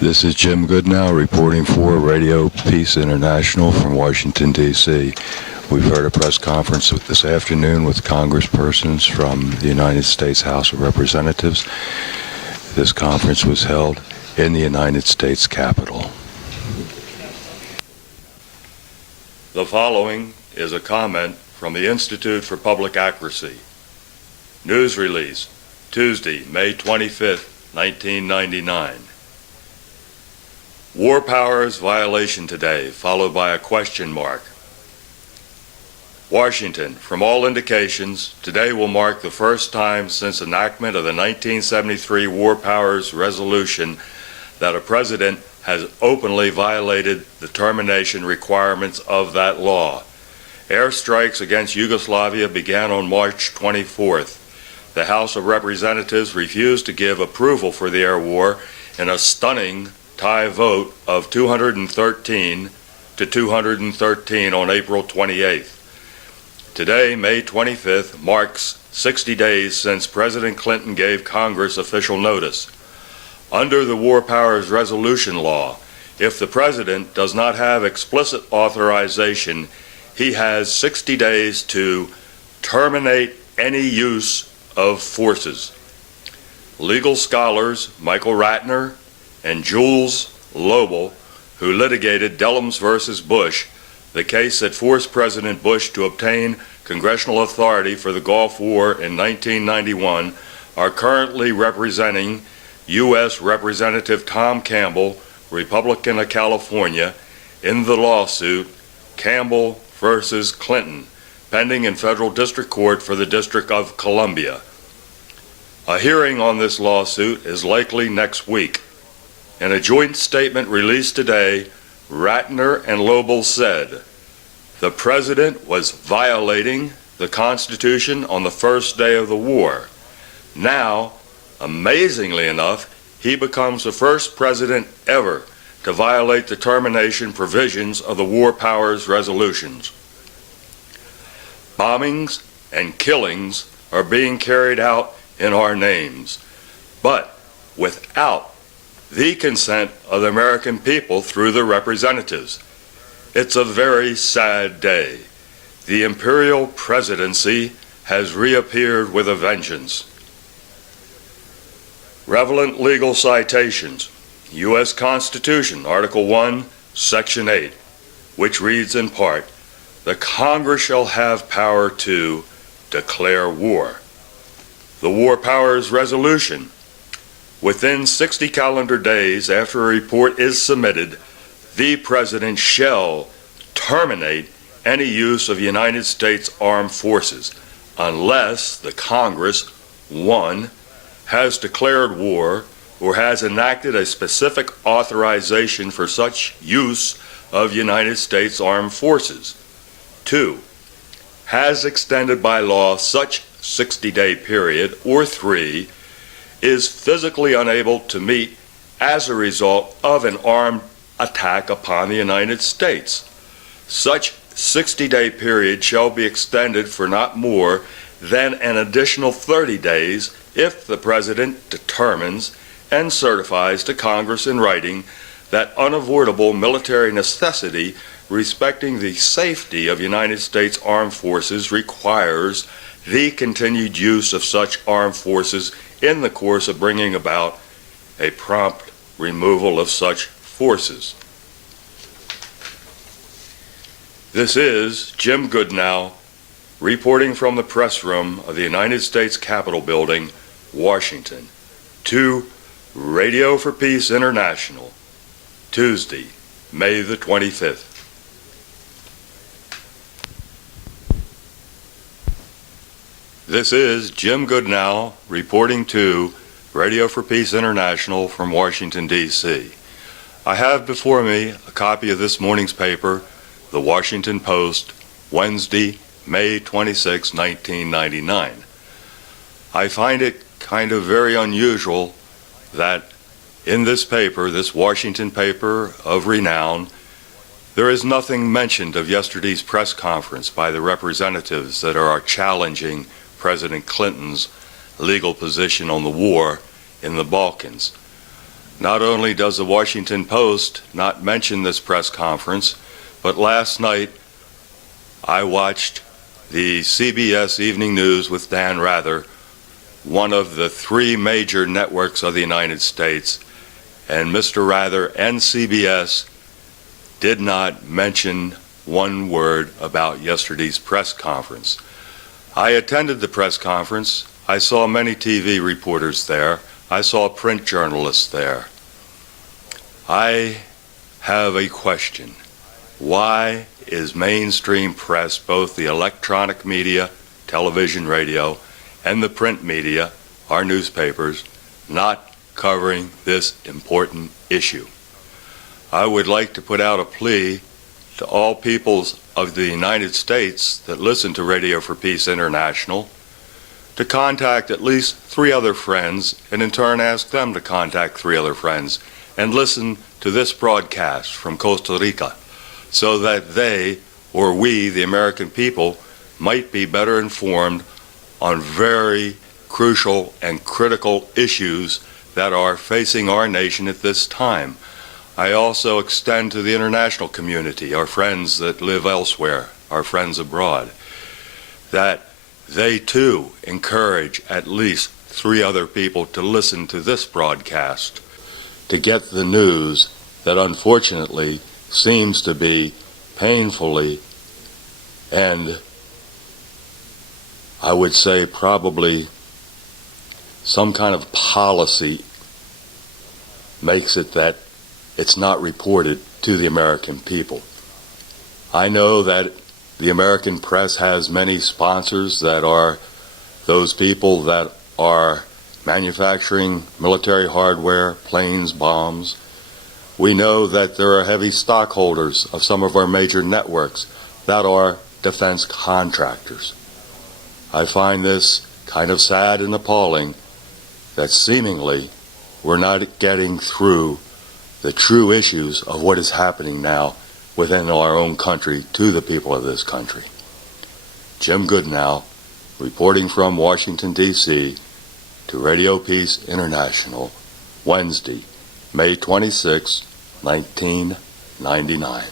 This is Jim Goodnow reporting for Radio Peace International from Washington, D.C. We've heard a press conference this afternoon with congresspersons from the United States House of Representatives. This conference was held in the United States Capitol. The following is a comment from the Institute for Public Accuracy. News release, Tuesday, May 25, 1999. War powers violation today, followed by a question mark. Washington, from all indications, today will mark the first time since enactment of the 1973 War Powers Resolution that a president has openly violated the termination requirements of that law. Airstrikes against Yugoslavia began on March 24th. The House of Representatives refused to give approval for the air war in a stunning tie vote of 213 to 213 on April 28th. Today, May 25th, marks 60 days since President Clinton gave Congress official notice. Under the War Powers Resolution law, if the President does not have explicit authorization, he has 60 days to terminate any use of forces. Legal scholars Michael Ratner and Jules Lobel, who litigated Dellums versus Bush, the case that forced President Bush to obtain congressional authority for the Gulf War in 1991, are currently representing U.S. Representative Tom Campbell, Republican of California, in the lawsuit Campbell versus Clinton, pending in federal district court for the District of Columbia. A hearing on this lawsuit is likely next week. In a joint statement released today, Ratner and Lobel said, "The President was violating the Constitution on the first day of the war. Now, amazingly enough, he becomes the first president ever to violate the termination provisions of the War Powers Resolutions. Bombings and killings are being carried out in our names, but without the consent of the American people through their representatives. It's a very sad day. The imperial presidency has reappeared with a vengeance." Relevant legal citations. U.S. Constitution, Article 1, Section 8, which reads in part, "The Congress shall have power to declare war." The War Powers Resolution. Within 60 calendar days after a report is submitted, the President shall terminate any use of United States armed forces unless the Congress, 1, has declared war or has enacted a specific authorization for such use of United States armed forces, 2, has extended by law such 60-day period, or 3, is physically unable to meet as a result of an armed attack upon the United States. Such 60-day period shall be extended for not more than an additional 30 days if the President determines and certifies to Congress in writing that unavoidable military necessity respecting the safety of United States armed forces requires the continued use of such armed forces in the course of bringing about a prompt removal of such forces. This is Jim Goodnow reporting from the press room of the United States Capitol Building, Washington, to Radio for Peace International, Tuesday, May the 25th. This is Jim Goodnow reporting to Radio for Peace International from Washington, D.C. I have before me a copy of this morning's paper, The Washington Post, Wednesday, May 26, 1999. I find it kind of very unusual that in this paper, this Washington paper of renown, there is nothing mentioned of yesterday's press conference by the representatives that are challenging President Clinton's legal position on the war in the Balkans. Not only does the Washington Post not mention this press conference, but last night I watched the CBS Evening News with Dan Rather, one of the three major networks of the United States, and Mr. Rather and CBS did not mention one word about yesterday's press conference. I attended the press conference. I saw many TV reporters there. I saw print journalists there. I have a question. Why is mainstream press, both the electronic media, television, radio, and the print media, our newspapers, not covering this important issue? I would like to put out a plea to all peoples of the United States that listen to Radio for Peace International to contact at least 3 other friends, and in turn ask them to contact 3 other friends and listen to this broadcast from Costa Rica, so that they, or we, the American people, might be better informed on very crucial and critical issues that are facing our nation at this time. I also extend to the international community, our friends that live elsewhere, our friends abroad, that they too encourage at least 3 other people to listen to this broadcast to get the news that unfortunately seems to be painfully, and I would say probably some kind of policy makes it that it's not reported to the American people. I know that the American press has many sponsors that are those people that are manufacturing military hardware, planes, bombs. We know that there are heavy stockholders of some of our major networks that are defense contractors. I find this kind of sad and appalling that seemingly we're not getting through the true issues of what is happening now within our own country to the people of this country. Jim Goodnow, reporting from Washington, D.C. to Radio Peace International, Wednesday, May 26, 1999.